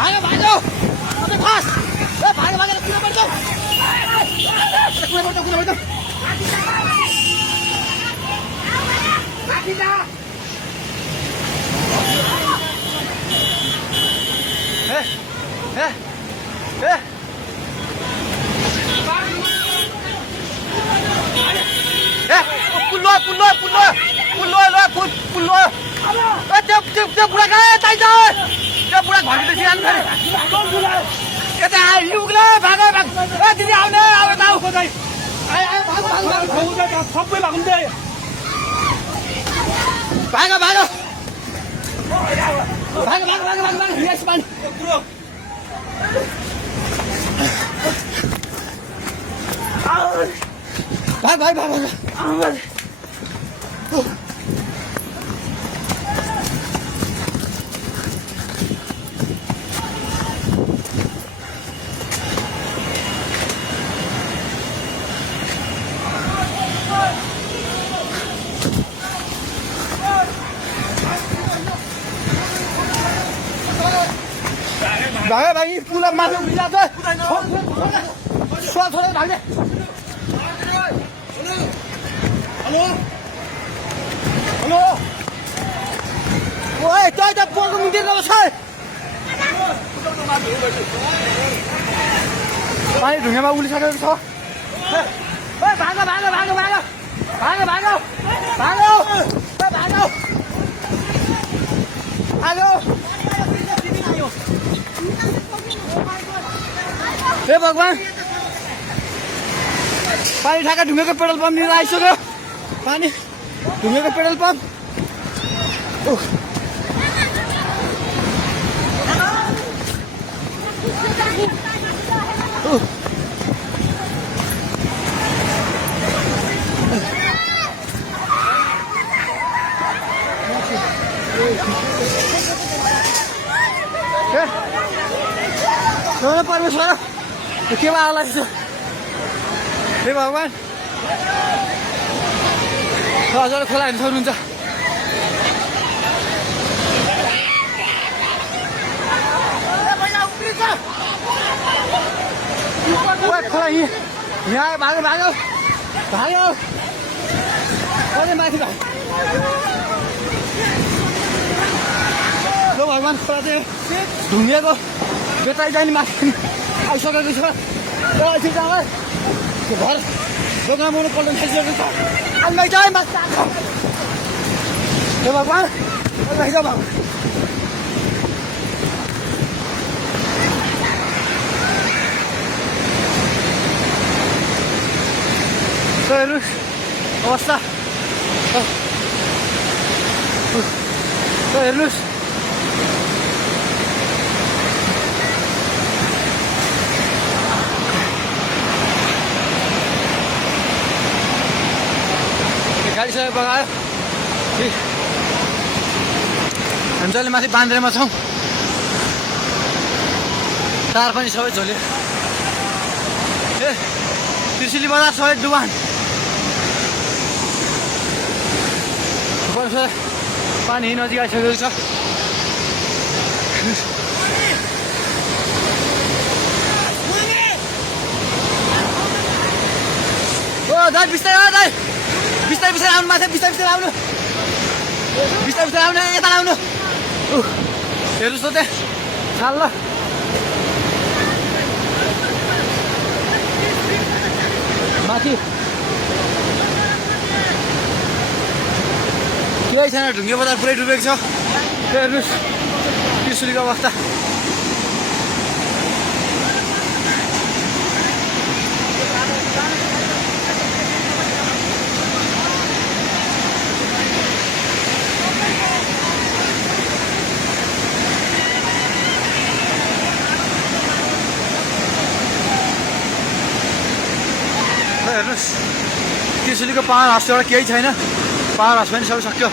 भागो भागो अबे फास ए भागो भागो कुना पर्छ कुना पर्छ माथि जा ए पुल्लो त्यो बुढा कहाँ यतै छ त्यो बुढा घरभित्र सिराल्नु फेरि यता आइलुग्ला भाग ए दिदी आउने अब ताउ खोजाइ सबै भाग्दै भाग यस पानी भाग भाइ पुला माथि उभिला छ छोरा भाग्ने हेलो ओए त्यो त पोको मिटिङ गर्छ पानी ढुङ्गामा उलिसकेको छ भागो हे भगवान पानी ठाका ढुङ्गेको पेट्रोल पम्प लिएर आइसक्यो पानी ढुङ्गेको पेट्रोल पम्प परमेश्वर के आला हे भगवान हजुर खोला हेर्नु सक्नुहुन्छ खोला यहाँ भाग्यो माथि भगवान खोला चाहिँ ढुङ्गेको बेटाइ जाने माथि आइसकेको छ घर दोकान बनाउनु पल्ट थालिसकेको छ लैजाऊ माथि हे भगवान लैजाऊ भगवान हेर्नुहोस् अवस्था हेर्नुहोस् गाडीसँग बगायो हामी जहिले माथि बान्द्रेमा छौँ तार पनि सबै झोल्यो ए त्रिशुली बजार सबै डुबान पानी नजिक आइसकेको छ ओ दाइ बिस्तारै आउनु माथि बिस्तारै आउनु यता आउनु हेर्नुहोस् त त्यहाँ छाल ल माथि केही छैन ढुङ्गे बजार पुरै डुबेको छ हेर्नुहोस् त्रिशुलीको अवस्था हेर्नुहोस् त्रिशुलीको पावर हाउसबाट केही छैन पावर हाउस पनि सबै सक्यो